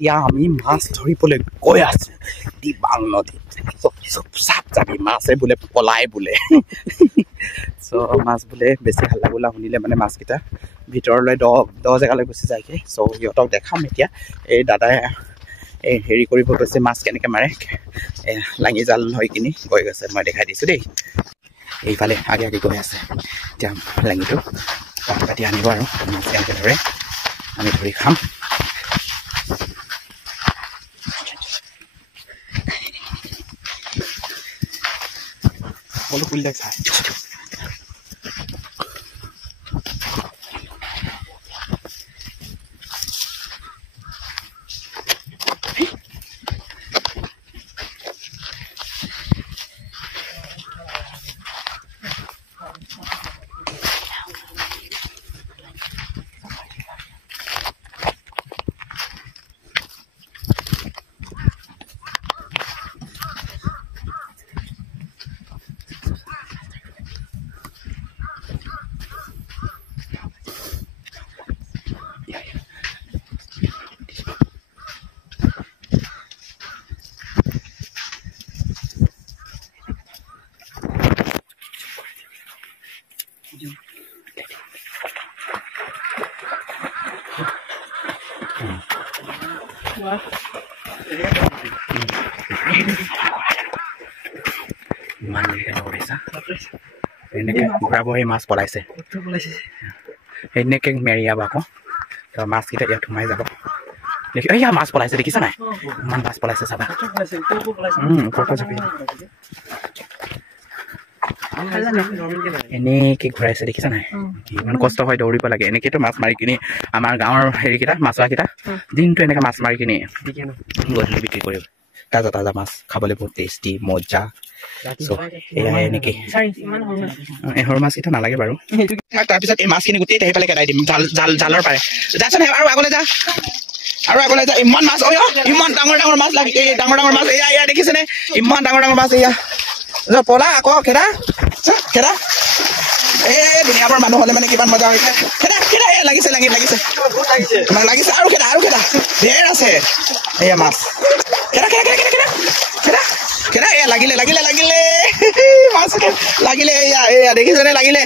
এতিয়া আমি মাছ ধৰিবলৈ গৈ আছো দিবাং নদীত চাপ যাবি মাছে বোলে পলাই বোলে চ' মাছ বোলে বেছি হাল্লা গোল্লা শুনিলে মানে মাছকেইটা ভিতৰলৈ দ জেগালৈ গুচি যায়গৈ চ' সিহঁতক দেখাম এতিয়া এই দাদাই এই হেৰি কৰিব গৈছে মাছ কেনেকৈ মাৰে লাঙি জাল হৈ কিনি গৈ গৈছে মই দেখাই দিছোঁ দেই এইফালে আগে আগে গৈ আছে এতিয়া লাঙিটো পাতি আনিব আৰু মাছ কেনেকৈ ধৰে আমি ধৰি খাম সকলো খুলি চাই এনেকৈ ঘূৰাবহি মাছ পলাইছে এনেকৈ মেৰিয়াব আকৌ তো মাছকেইটা ইয়াত সোমাই যাব দেখি এয়া মাছ পলাইছে দেখিছা নাই ইমান মাছ পলাইছে চাবা এনেকৈ ঘূৰাইছে দেখিছা নাই ইমান কষ্ট হয় দৌৰিব লাগে এনেকৈতো মাছ মাৰি কিনি আমাৰ গাঁৱৰ হেৰিকেইটা মাছুৱাকেইটা দিনটো এনেকৈ মাছ মাৰি কিনি গধূলি বিক্ৰী কৰিব তাজা তাজা মাছ খাবলৈ বহুত টেষ্টি মজা এয়াই এনেকৈ সৰু মাছকেইটা নালাগে বাৰু তাৰপিছত এই মাছখিনি গোটেই সেইফালে কেলাই দিম জালৰ পাৰে যাচোন আৰু আগলৈ যা আৰু আগলৈ যা ইমান মাছ ইমান ডাঙৰ ডাঙৰ মাছ লাগে এই ডাঙৰ ডাঙৰ মাছ এয়া এয়া দেখিছেনে ইমান ডাঙৰ ডাঙৰ মাছ এয়া পলা আকৌ খেদা খেদা এই দুনিয়াবোৰ মানুহ হ'লে মানে কিমান মজা হৈছে খেদা খেদা এয়া লাগিছে লাগি লাগিছে লাগিছে আৰু খেদা ঢেৰ আছে এয়া মাছ খেদা খেদা খেদা খেদা খেদা খেদা এয়া লাগিলে লাগিলে লাগিলে মাছ লাগিলে এয়া এয়া দেখিছেনে লাগিলে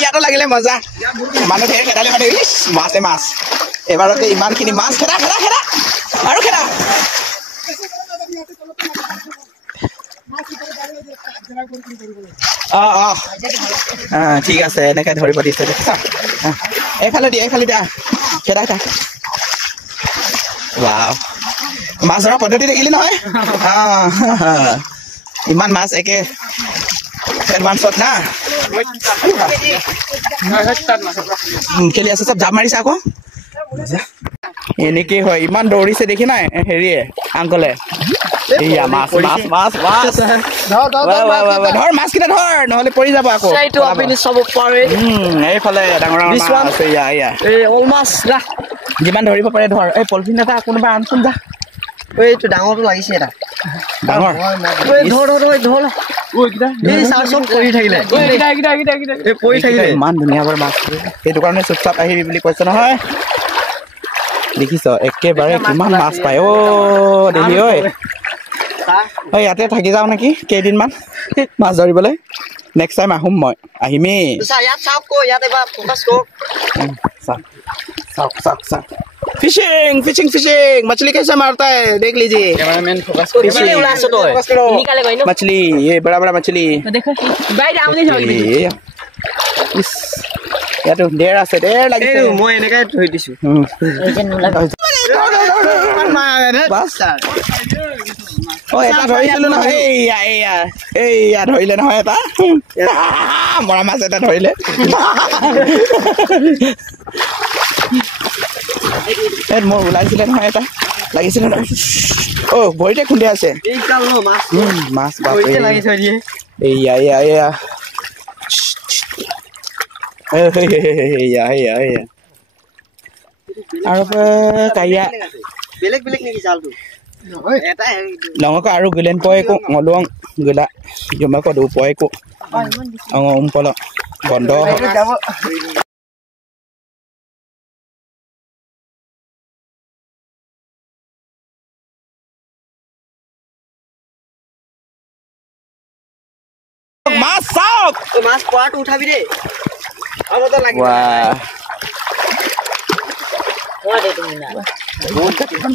ইয়াতো লাগিলে মজা মানুহ ঢেৰ খেদালে মানে মাছে মাছ এবাৰতে ইমানখিনি মাছ খেদা খেদা খেদা আৰু খেদা ঠিক আছে এনেকৈ ধৰিব দিছে দেখিছা এইফালে দিয়া খেদা খেদা ৱাও মাছ ধৰা পদ্ধতি দেখিলি নহয় ইমান মাছ একে এডভান্সত না খেলি আছে চব জাপ মাৰিছে আকৌ এনেকেই হয় ইমান দৌৰিছে দেখি নাই হেৰিয়ে আংকলে এয়া মাছ মাছ মাছ মাছ ধৰ মাছকেইটা ধৰ নহ'লে পৰি যাব আকৌ এইফালে ডাঙৰ ডাঙৰ মাছ আছে যিমান ধৰিব পাৰে ধৰ এই পলিথিন এটা কোনোবা আনচোন যা এইটো ডাঙৰটো লাগিছে এটা ডাঙৰ ইমান ধুনীয়াকৈ মাছ সেইটো কাৰণে চুপচাপ আহিবি বুলি কৈছে নহয় দেখিছ একেবাৰে কিমান মাছ পায় দেহি ঐ ইয়াতে থাকি যাওঁ নেকি কেইদিনমান মাছ ধৰিবলৈ নেক্সট টাইম আহিম মই আহিমেই फिशिंग फिशिंग फिशिंग मछली कैसे मारता है देख लीजिए कैमरामैन फोकस मछली ये बड़ा बड़ा मछली यार ढेर আছে ढेर লাগিছে মই এনেকৈ ধৰি দিছো বাস এটা ধৰিছিলো নহয় এয়া ধৰিলে নহয় এটা মৰা মাছ এটা ধৰিলে মোৰ ওলাইছিলে নহয় এটা লাগিছিলে ভৰিতে খুন্দিয়া আছে মাছ এয়া আৰু কাইয়া বেলেগ বেলেগ নেকি জালটো Longo aru gulen poe ko ngoluang gula jumba ko du poe ko polo bondo মাছ চাওক মাছ পৰাটো উঠাবি দেই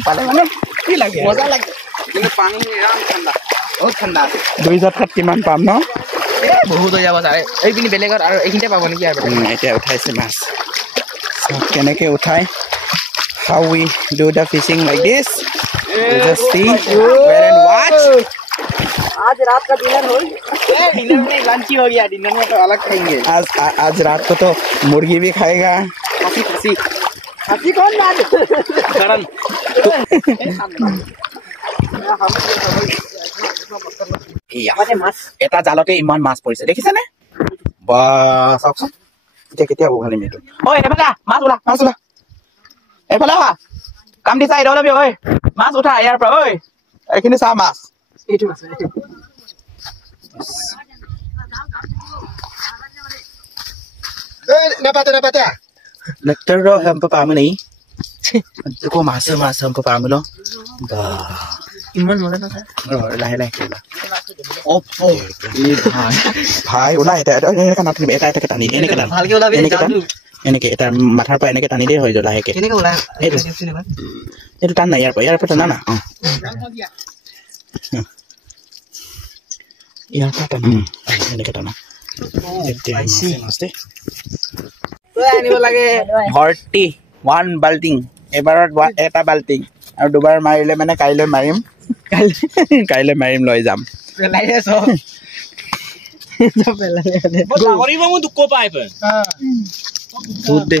পালে মানে কি লাগে মজা লাগে কিন্তু পানী নিৰাম ঠাণ্ডা বহুত ঠাণ্ডা 2 কিমান পাম ন বহুত হৈ যাব ছাৰ এইপিনি বেলেগত আৰু এইখিনিতে পাব নেকি আৰু এতিয়া উঠাইছে মাছ কেনেকে উঠাই how we do the fishing like this you just see wait and watch आज रात का डिनर हो डिनर में लंच ही हो गया डिनर में तो अलग खाएंगे आज रात को तो मुर्गी भी खाएगा खासी खासी खासी कौन बात करण এটা জালতে ইমান মাছ পৰিছে দেখিছেনে বা চাওকচোন এতিয়া কেতিয়া উঘালিম এইটো ঐ এইফালে মাছ ওলা এইফালে অহা কাম দিছা এইটো ওলাবি ঐ মাছ উঠা ইয়াৰ পৰা ঐ এইখিনি চা মাছ এইটো আছে Napate. Lecture hampa paham nahi ko mas hampa paham lo ba ইমান মজা না sir lahe oppo bhai ulai eta kan apni eta tani eneke tan ভালকে ওলাবি eneke eta mathar pa eneke tani de hoy jo lahe ke কেনেকে ওলাই etu tan na yar pa tan na yar pa tan eneke tan আনিব লাগে ভৰ্তি 1 বাল্টিং এবাৰত এটা বাল্টিং আৰু দুবাৰ মাৰিলে মানে কাইলৈ মাৰিম লৈ যাম পেলাইছে সব পেলাইছে বস আগৰিব মু দুখ পাই পে দুধ দে